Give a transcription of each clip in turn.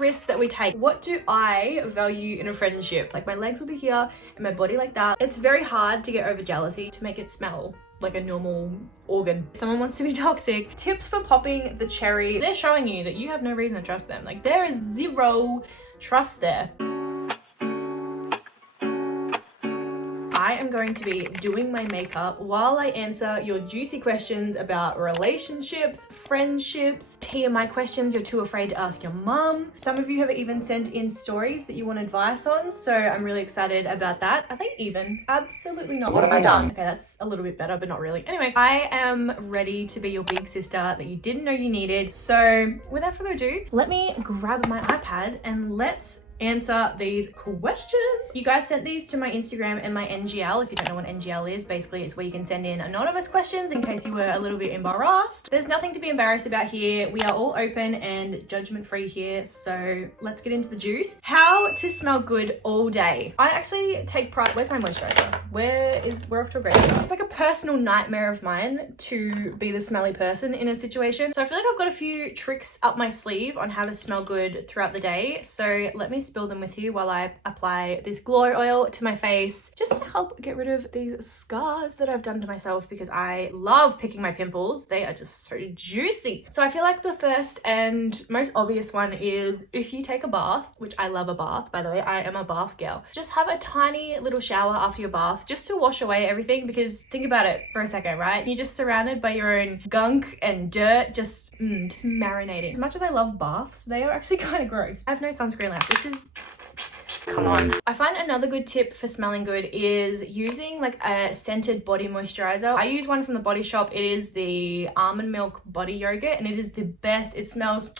risks that we take. What do I value in a friendship? Like my legs will be here and my body like that. It's very hard to get over jealousy to make it smell like a normal organ. If someone wants to be toxic, tips for popping the cherry. They're showing you that you have no reason to trust them. Like there is zero trust there. I am going to be doing my makeup while I answer your juicy questions about relationships, friendships, TMI questions you're too afraid to ask your mum. Some of you have even sent in stories that you want advice on, so I'm really excited about that. Are they even? Absolutely not. What have I done? Okay, that's a little bit better, but not really. Anyway, I am ready to be your big sister that you didn't know you needed. So without further ado, let me grab my iPad and let's answer these questions. You guys sent these to my Instagram and my NGL. If you don't know what NGL is, basically it's where you can send in anonymous questions in case you were a little bit embarrassed. There's nothing to be embarrassed about here. We are all open and judgment free here. So let's get into the juice. How to smell good all day. I actually take pride. Where's my moisturizer? We're off to a great start. It's like a personal nightmare of mine to be the smelly person in a situation. So I feel like I've got a few tricks up my sleeve on how to smell good throughout the day. So let me spill them with you while I apply this glow oil to my face just to help get rid of these scars that I've done to myself because I love picking my pimples. They are just so juicy. So I feel like the first and most obvious one is if you take a bath, which I love a bath, by the way, I am a bath girl. Just have a tiny little shower after your bath just to wash away everything, because think about it for a second, right? You're just surrounded by your own gunk and dirt, just marinating. As much as I love baths, they are actually kind of gross. I have no sunscreen left. This is come on. I find another good tip for smelling good is using like a scented body moisturizer. I use one from the Body Shop. It is the almond milk body yogurt and it is the best. It smells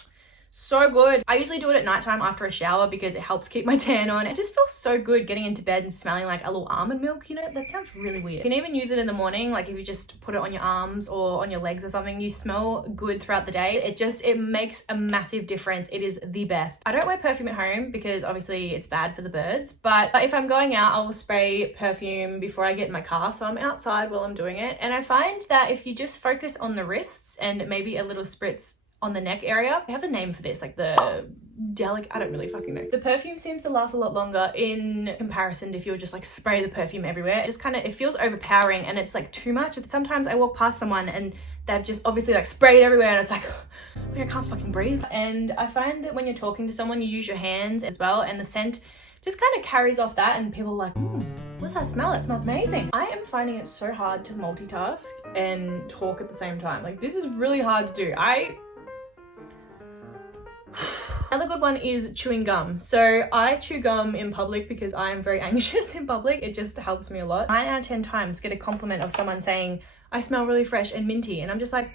so good. I usually do it at nighttime after a shower because it helps keep my tan on. It just feels so good getting into bed and smelling like a little almond milk, you know? That sounds really weird. You can even use it in the morning, like if you just put it on your arms or on your legs or something, you smell good throughout the day. It makes a massive difference. It is the best. I don't wear perfume at home because obviously it's bad for the birds, but if I'm going out, I will spray perfume before I get in my car. So I'm outside while I'm doing it. And I find that if you just focus on the wrists and maybe a little spritz on the neck area. I have a name for this, like the I don't really fucking know. The perfume seems to last a lot longer in comparison to if you were just like spray the perfume everywhere. It just kind of, it feels overpowering and it's like too much. Sometimes I walk past someone and they've just obviously like sprayed everywhere and it's like I can't fucking breathe. And I find that when you're talking to someone, you use your hands as well and the scent just kind of carries off that and people are like, what's that smell? It smells amazing. I am finding it so hard to multitask and talk at the same time. Like this is really hard to do. Another good one is chewing gum. So I chew gum in public because I am very anxious in public. It just helps me a lot. 9 out of 10 times get a compliment of someone saying, I smell really fresh and minty. And I'm just like,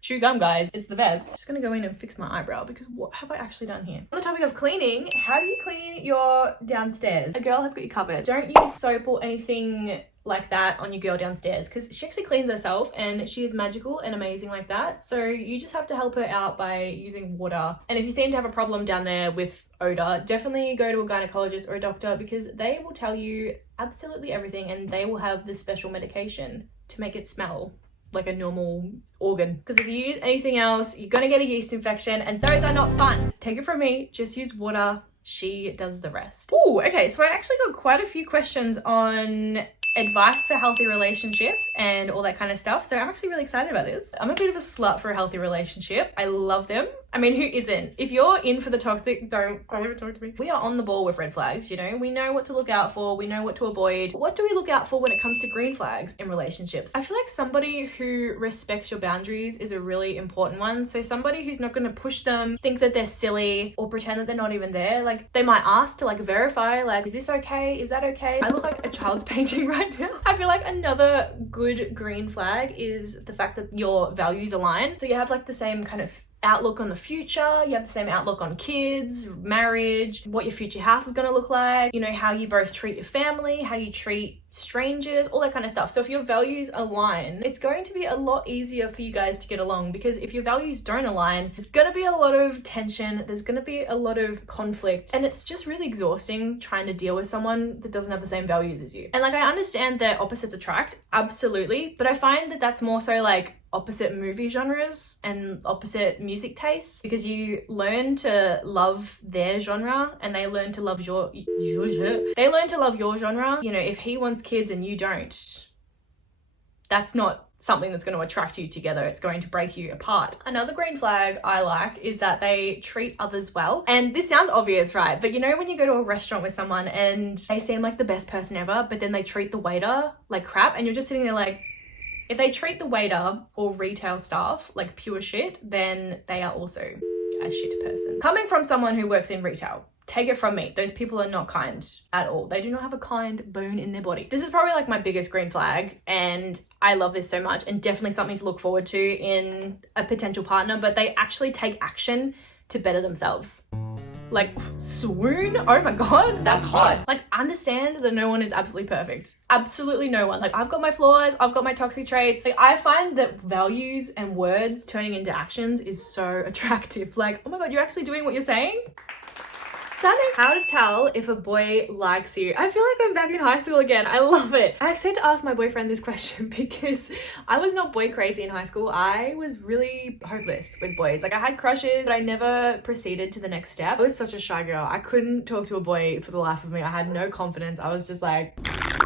chew gum, guys. It's the best. I'm just gonna go in and fix my eyebrow because what have I actually done here? On the topic of cleaning, how do you clean your downstairs? A girl has got you covered. Don't use soap or anything like that on your girl downstairs because she actually cleans herself and she is magical and amazing like that. So you just have to help her out by using water. And if you seem to have a problem down there with odor, definitely go to a gynecologist or a doctor because they will tell you absolutely everything and they will have this special medication to make it smell like a normal organ. Because if you use anything else, you're gonna get a yeast infection and those are not fun. Take it from me, just use water. She does the rest. Oh, okay, so I actually got quite a few questions on advice for healthy relationships and all that kind of stuff. So I'm actually really excited about this. I'm a bit of a slut for a healthy relationship. I love them. I mean, who isn't? If you're in for the toxic, don't even talk to me. We are on the ball with red flags, you know? We know what to look out for. We know what to avoid. What do we look out for when it comes to green flags in relationships? I feel like somebody who respects your boundaries is a really important one. So somebody who's not going to push them, think that they're silly or pretend that they're not even there. Like they might ask to like verify, like, is this okay? Is that okay? I look like a child's painting right now. I feel like another good green flag is the fact that your values align. So you have like the same kind of outlook on the future, you have the same outlook on kids, marriage, what your future house is going to look like, you know, how you both treat your family, how you treat strangers, all that kind of stuff. So if your values align, it's going to be a lot easier for you guys to get along, because if your values don't align, there's going to be a lot of tension, there's going to be a lot of conflict, and it's just really exhausting trying to deal with someone that doesn't have the same values as you. And like, I understand that opposites attract, absolutely, but I find that that's more so like opposite movie genres and opposite music tastes, because you learn to love their genre and they learn to love your genre. You know, if he wants kids and you don't, that's not something that's going to attract you together. It's going to break you apart. Another green flag I like is that they treat others well. And this sounds obvious, right? But you know, when you go to a restaurant with someone and they seem like the best person ever, but then they treat the waiter like crap, and you're just sitting there like, if they treat the waiter or retail staff like pure shit, then they are also a shit person. Coming from someone who works in retail, take it from me, those people are not kind at all. They do not have a kind bone in their body. This is probably like my biggest green flag, and I love this so much, and definitely something to look forward to in a potential partner, but they actually take action to better themselves. Like, swoon, oh my god, that's hot. Like, understand that no one is absolutely perfect. Absolutely no one. Like, I've got my flaws, I've got my toxic traits. Like, I find that values and words turning into actions is so attractive. Like, oh my god, you're actually doing what you're saying? Stunning. How to tell if a boy likes you. I feel like I'm back in high school again. I love it. I actually had to ask my boyfriend this question because I was not boy crazy in high school. I was really hopeless with boys. Like, I had crushes, but I never proceeded to the next step. I was such a shy girl. I couldn't talk to a boy for the life of me. I had no confidence. I was just like...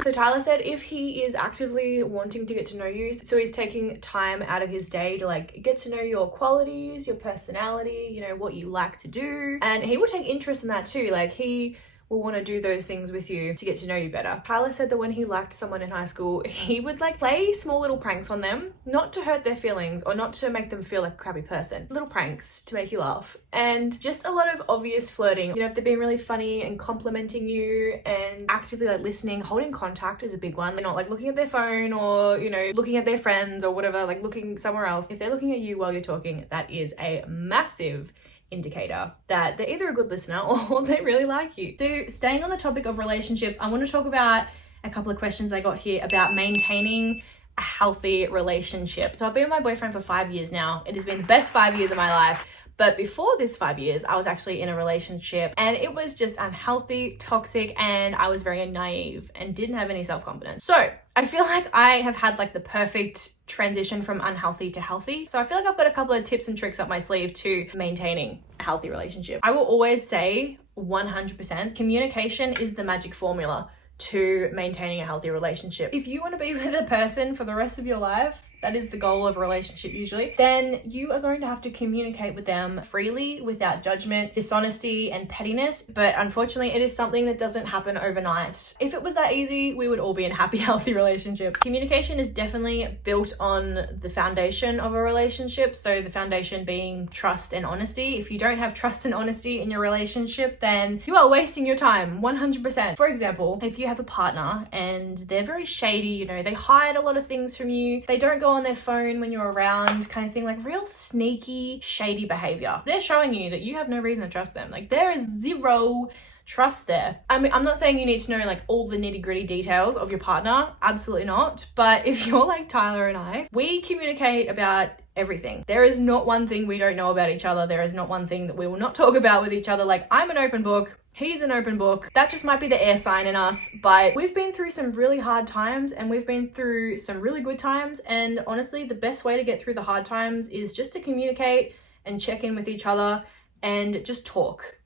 So Tyler said if he is actively wanting to get to know you, so he's taking time out of his day to like get to know your qualities, your personality, you know, what you like to do, and he will take interest in that too. Like, he will want to do those things with you to get to know you better. Tyler said that when he liked someone in high school, he would like play small little pranks on them, not to hurt their feelings or not to make them feel like a crappy person. Little pranks to make you laugh. And just a lot of obvious flirting. You know, if they're being really funny and complimenting you and actively like listening, holding contact is a big one. They're not like looking at their phone or, you know, looking at their friends or whatever, like looking somewhere else. If they're looking at you while you're talking, that is a massive indicator that they're either a good listener or they really like you. So staying on the topic of relationships, I want to talk about a couple of questions I got here about maintaining a healthy relationship. So I've been with my boyfriend for 5 years now. It has been the best 5 years of my life. But before this 5 years, I was actually in a relationship and it was just unhealthy, toxic, and I was very naive and didn't have any self-confidence. So I feel like I have had like the perfect transition from unhealthy to healthy. So I feel like I've got a couple of tips and tricks up my sleeve to maintaining a healthy relationship. I will always say 100% communication is the magic formula to maintaining a healthy relationship. If you want to be with a person for the rest of your life, that is the goal of a relationship usually, then you are going to have to communicate with them freely without judgment, dishonesty, and pettiness. But unfortunately, it is something that doesn't happen overnight. If it was that easy, we would all be in happy, healthy relationships. Communication is definitely built on the foundation of a relationship. So the foundation being trust and honesty. If you don't have trust and honesty in your relationship, then you are wasting your time 100%. For example, if you have a partner and they're very shady, you know, they hide a lot of things from you, they don't go on their phone when you're around, kind of thing, like real sneaky, shady behavior. They're showing you that you have no reason to trust them. Like, there is zero trust there. I mean, I'm not saying you need to know like all the nitty-gritty details of your partner, absolutely not. But if you're like Tyler and I, we communicate about everything. There is not one thing we don't know about each other. There is not one thing that we will not talk about with each other. Like, I'm an open book. He's an open book. That just might be the air sign in us, but we've been through some really hard times and we've been through some really good times. And honestly, the best way to get through the hard times is just to communicate and check in with each other and just talk,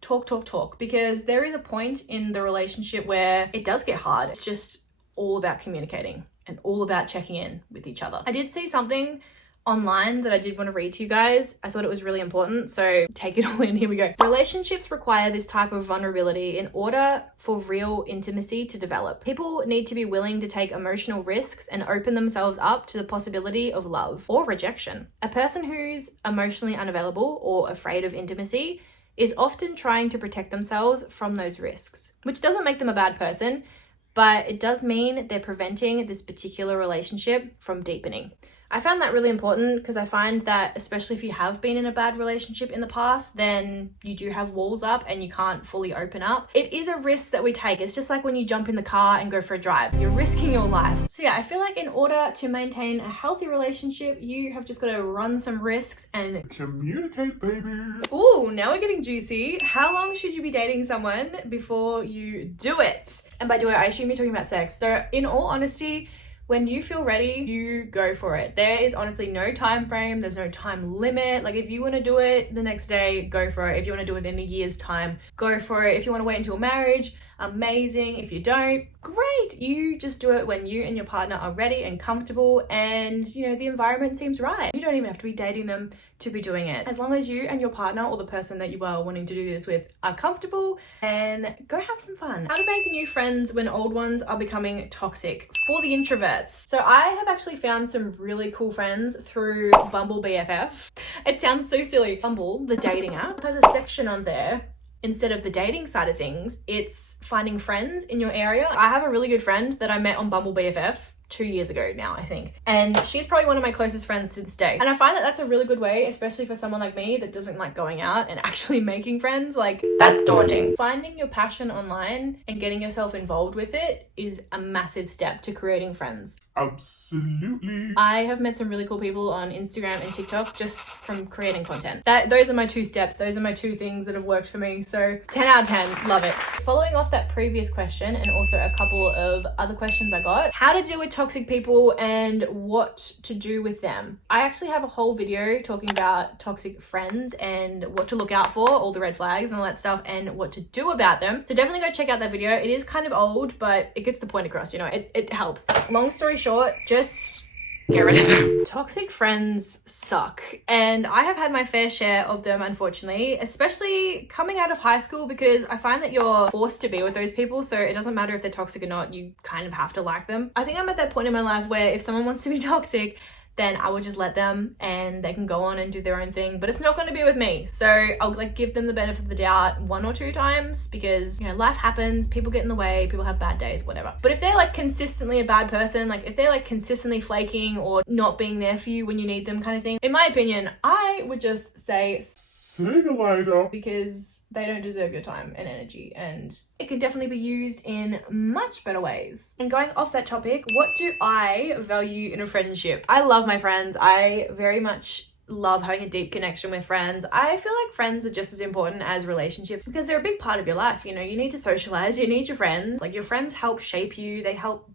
because there is a point in the relationship where it does get hard. It's just all about communicating and all about checking in with each other. I did see something online that I did want to read to you guys. I thought it was really important, so take it all in. Here we go. Relationships require this type of vulnerability in order for real intimacy to develop. People need to be willing to take emotional risks and open themselves up to the possibility of love or rejection. A person who's emotionally unavailable or afraid of intimacy is often trying to protect themselves from those risks, which doesn't make them a bad person, but it does mean they're preventing this particular relationship from deepening. I found that really important because I find that especially if you have been in a bad relationship in the past, then you do have walls up and you can't fully open up. It is a risk that we take. It's just like when you jump in the car and go for a drive. You're risking your life. So yeah, I feel like in order to maintain a healthy relationship, you have just got to run some risks and communicate, baby. Ooh, now we're getting juicy. How long should you be dating someone before you do it? And by do it, I assume you're talking about sex. So in all honesty, When you feel ready, you go for it. There is honestly no time frame. There's no time limit. Like if you want to do it the next day, go for it. If you want to do it in a year's time, go for it. If you want to wait until marriage, amazing. If you don't, great. You just do it when you and your partner are ready and comfortable and you know the environment seems right. You don't even have to be dating them to be doing it. As long as you and your partner or the person that you are wanting to do this with are comfortable, and go have some fun. How to make new friends when old ones are becoming toxic for the introverts. So I have actually found some really cool friends through Bumble BFF. It sounds so silly. Bumble, the dating app, has a section on there. Instead of the dating side of things, it's finding friends in your area. I have a really good friend that I met on Bumble BFF 2 years ago now, I think. And she's probably one of my closest friends to this day. And I find that that's a really good way, especially for someone like me that doesn't like going out and actually making friends. Like, that's daunting. Finding your passion online and getting yourself involved with it is a massive step to creating friends. Absolutely. I have met some really cool people on Instagram and TikTok just from creating content. Those are my 2 steps. Those are my 2 things that have worked for me. So 10 out of 10, love it. Following off that previous question and also a couple of other questions I got, how to deal with toxic people and what to do with them. I actually have a whole video talking about toxic friends and what to look out for, all the red flags and all that stuff, and what to do about them. So definitely go check out that video. It is kind of old, but it gets the point across, you know, it helps. Long story short, just get rid of them. Toxic friends suck, and I have had my fair share of them, unfortunately, especially coming out of high school, because I find that you're forced to be with those people, so it doesn't matter if they're toxic or not, you kind of have to like them. I think I'm at that point in my life where if someone wants to be toxic, then I would just let them and they can go on and do their own thing, but it's not going to be with me. So I'll like give them the benefit of the doubt 1 or 2 times, because you know life happens, people get in the way, people have bad days, whatever. But if they're like consistently a bad person, like if they're like consistently flaking or not being there for you when you need them kind of thing, in my opinion, I would just say see you later, because they don't deserve your time and energy, and it can definitely be used in much better ways. And going off that topic, what do I value in a friendship? I love my friends. I very much love having a deep connection with friends. I feel like friends are just as important as relationships because they're a big part of your life. You know, you need to socialize, you need your friends. Like your friends help shape you, they help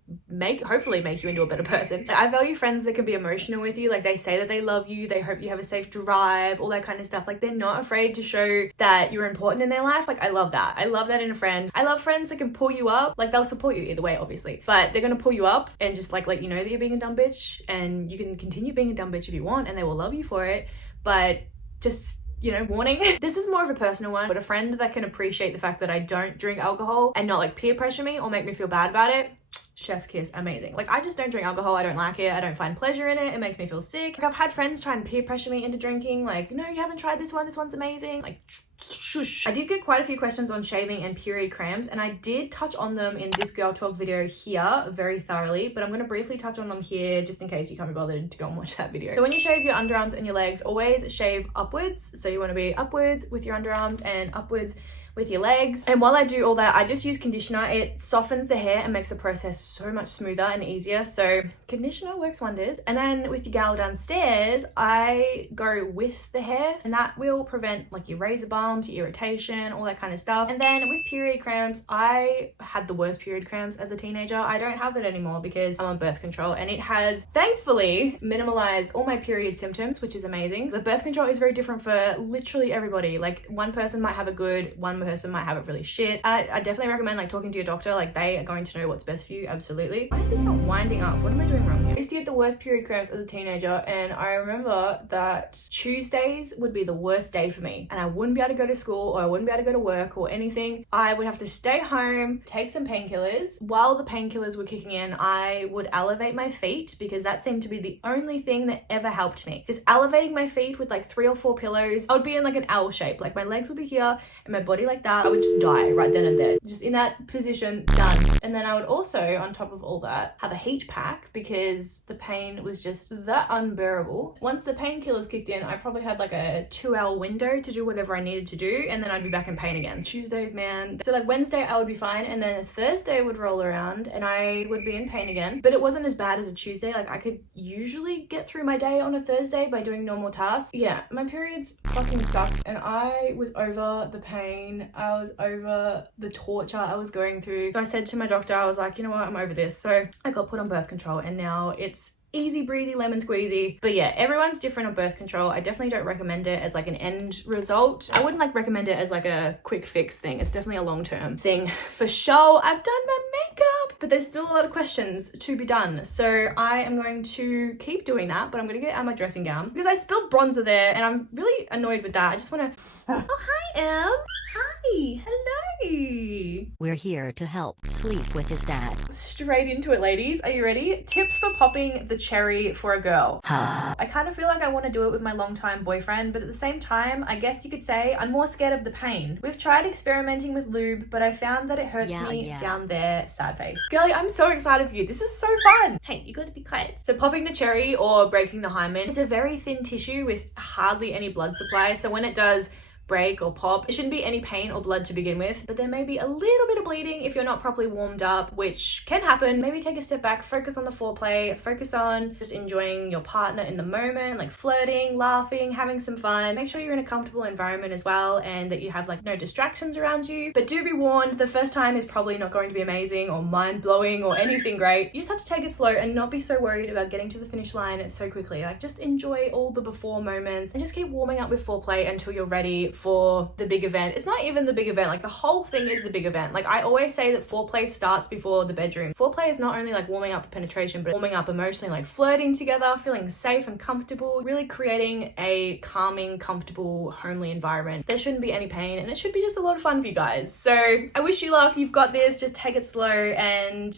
hopefully make you into a better person. Like, I value friends that can be emotional with you. Like they say that they love you, they hope you have a safe drive, all that kind of stuff. Like they're not afraid to show that you're important in their life. Like I love that. I love that in a friend. I love friends that can pull you up. Like they'll support you either way, obviously, but they're gonna pull you up and just like let you know that you're being a dumb bitch, and you can continue being a dumb bitch if you want, and they will love you for it. But just, you know, warning, this is more of a personal one, but a friend that can appreciate the fact that I don't drink alcohol and not like peer pressure me or make me feel bad about it, chef's kiss, amazing. Like I just don't drink alcohol, I don't like it, I don't find pleasure in it, it makes me feel sick. Like I've had friends try and peer pressure me into drinking, like, no, you haven't tried this one's amazing. Like shush. I did get quite a few questions on shaving and period cramps, and I did touch on them in this girl talk video here very thoroughly, but I'm going to briefly touch on them here just in case you can't be bothered to go and watch that video. So when you shave your underarms and your legs, always shave upwards. So you want to be upwards with your underarms and upwards with your legs. And while I do all that, I just use conditioner. It softens the hair and makes the process so much smoother and easier. So conditioner works wonders. And then with your gal downstairs, I go with the hair, and that will prevent like your razor bumps, your irritation, all that kind of stuff. And then with period cramps, I had the worst period cramps as a teenager. I don't have it anymore because I'm on birth control, and it has thankfully minimalized all my period symptoms, which is amazing. But birth control is very different for literally everybody. Like one person might have a good, one person might have it really shit. I definitely recommend like talking to your doctor. Like they are going to know what's best for you, absolutely. Why is this not winding up? What am I doing wrong here? I used to get the worst period cramps as a teenager, and I remember that Tuesdays would be the worst day for me, and I wouldn't be able to go to school, or I wouldn't be able to go to work or anything. I would have to stay home, take some painkillers. While the painkillers were kicking in, I would elevate my feet, because that seemed to be the only thing that ever helped me. Just elevating my feet with like 3 or 4 pillows. I would be in like an L shape, like my legs would be here and my body like that. I would just die right then and there, just in that position, done. And then I would also, on top of all that, have a heat pack, because the pain was just that unbearable. Once the painkillers kicked in, I probably had like a 2-hour window to do whatever I needed to do, and then I'd be back in pain again. Tuesdays, man. So like Wednesday I would be fine, and then Thursday would roll around and I would be in pain again. But it wasn't as bad as a Tuesday. Like I could usually get through my day on a Thursday by doing normal tasks. Yeah, my periods fucking sucked, and I was over the pain when I was over the torture I was going through. So I said to my doctor, I was like, you know what, I'm over this. So I got put on birth control and now it's easy breezy lemon squeezy. But yeah, everyone's different on birth control. I definitely don't recommend it as like an end result. I wouldn't like recommend it as like a quick fix thing. It's definitely a long-term thing for sure. I've done my makeup, but there's still a lot of questions to be done. So I am going to keep doing that, but I'm going to get out my dressing gown because I spilled bronzer there and I'm really annoyed with that. I just want to... Oh, hi, Em. Hi. Hello. We're here to help sleep with his dad. Straight into it, ladies. Are you ready? Tips for popping the cherry for a girl. I kind of feel like I want to do it with my longtime boyfriend, but at the same time, I guess you could say I'm more scared of the pain. We've tried experimenting with lube, but I found that it hurts me down there. Sad face. Girlie, I'm so excited for you. This is so fun. Hey, you got to be quiet. So popping the cherry or breaking the hymen is a very thin tissue with hardly any blood supply. So when it does break or pop, there shouldn't be any pain or blood to begin with, but there may be a little bit of bleeding if you're not properly warmed up, which can happen. Maybe take a step back, focus on the foreplay, focus on just enjoying your partner in the moment, like flirting, laughing, having some fun. Make sure you're in a comfortable environment as well and that you have like no distractions around you. But do be warned, the first time is probably not going to be amazing or mind-blowing or anything great. You just have to take it slow and not be so worried about getting to the finish line so quickly. Like just enjoy all the before moments and just keep warming up with foreplay until you're ready for the big event. It's not even the big event, like the whole thing is the big event. Like I always say that foreplay starts before the bedroom. Foreplay is not only like warming up for penetration, but warming up emotionally, like flirting together, feeling safe and comfortable, really creating a calming, comfortable, homely environment. There shouldn't be any pain and it should be just a lot of fun for you guys. So I wish you luck. You've got this. Just take it slow and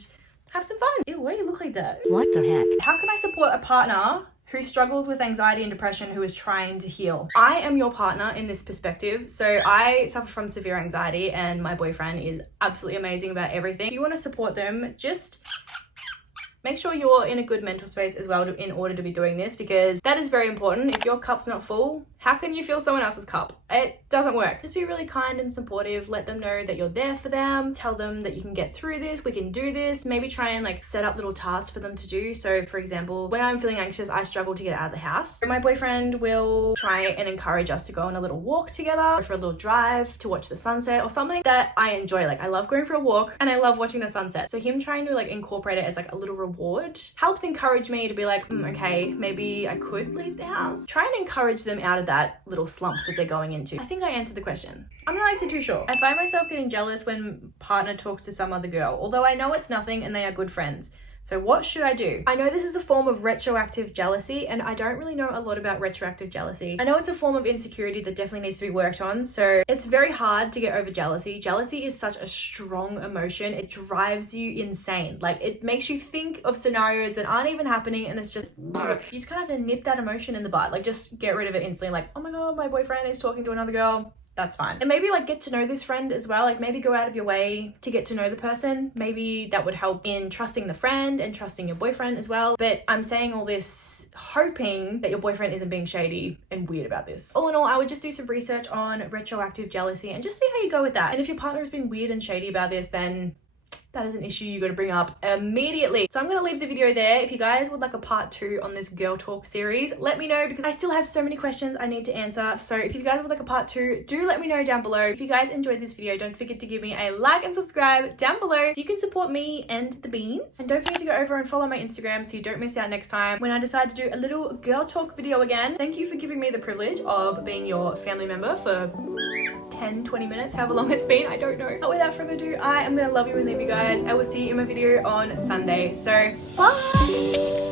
have some fun. Ew, why do you look like that? What the heck? How can I support a partner who struggles with anxiety and depression who is trying to heal? I am your partner in this perspective. So I suffer from severe anxiety and my boyfriend is absolutely amazing about everything. If you want to support them, just make sure you're in a good mental space as well in order to be doing this, because that is very important. If your cup's not full, how can you fill someone else's cup? It doesn't work. Just be really kind and supportive. Let them know that you're there for them. Tell them that you can get through this. We can do this. Maybe try and like set up little tasks for them to do. So for example, when I'm feeling anxious, I struggle to get out of the house. My boyfriend will try and encourage us to go on a little walk together, or for a little drive to watch the sunset or something that I enjoy. Like I love going for a walk and I love watching the sunset. So him trying to like incorporate it as like a little reward helps encourage me to be like, okay, maybe I could leave the house. Try and encourage them out of that little slump that they're going into. I think I answered the question. I'm not actually too sure. I find myself getting jealous when partner talks to some other girl, although I know it's nothing and they are good friends. So what should I do? I know this is a form of retroactive jealousy and I don't really know a lot about retroactive jealousy. I know it's a form of insecurity that definitely needs to be worked on. So it's very hard to get over jealousy. Jealousy is such a strong emotion. It drives you insane. Like it makes you think of scenarios that aren't even happening and it's just, you just kind of have to nip that emotion in the bud. Like just get rid of it instantly. Like, oh my God, my boyfriend is talking to another girl. That's fine. And maybe like get to know this friend as well. Like maybe go out of your way to get to know the person. Maybe that would help in trusting the friend and trusting your boyfriend as well. But I'm saying all this hoping that your boyfriend isn't being shady and weird about this. All in all, I would just do some research on retroactive jealousy and just see how you go with that. And if your partner has been weird and shady about this, then that is an issue you got to bring up immediately. So I'm going to leave the video there. If you guys would like a part 2 on this girl talk series, let me know because I still have so many questions I need to answer. So if you guys would like a part 2, do let me know down below. If you guys enjoyed this video, don't forget to give me a like and subscribe down below so you can support me and the beans. And don't forget to go over and follow my Instagram so you don't miss out next time when I decide to do a little girl talk video again. Thank you for giving me the privilege of being your family member for 10-20 minutes, however long it's been, I don't know. But without further ado, I am gonna love you and leave you guys. I will see you in my video on Sunday. So bye.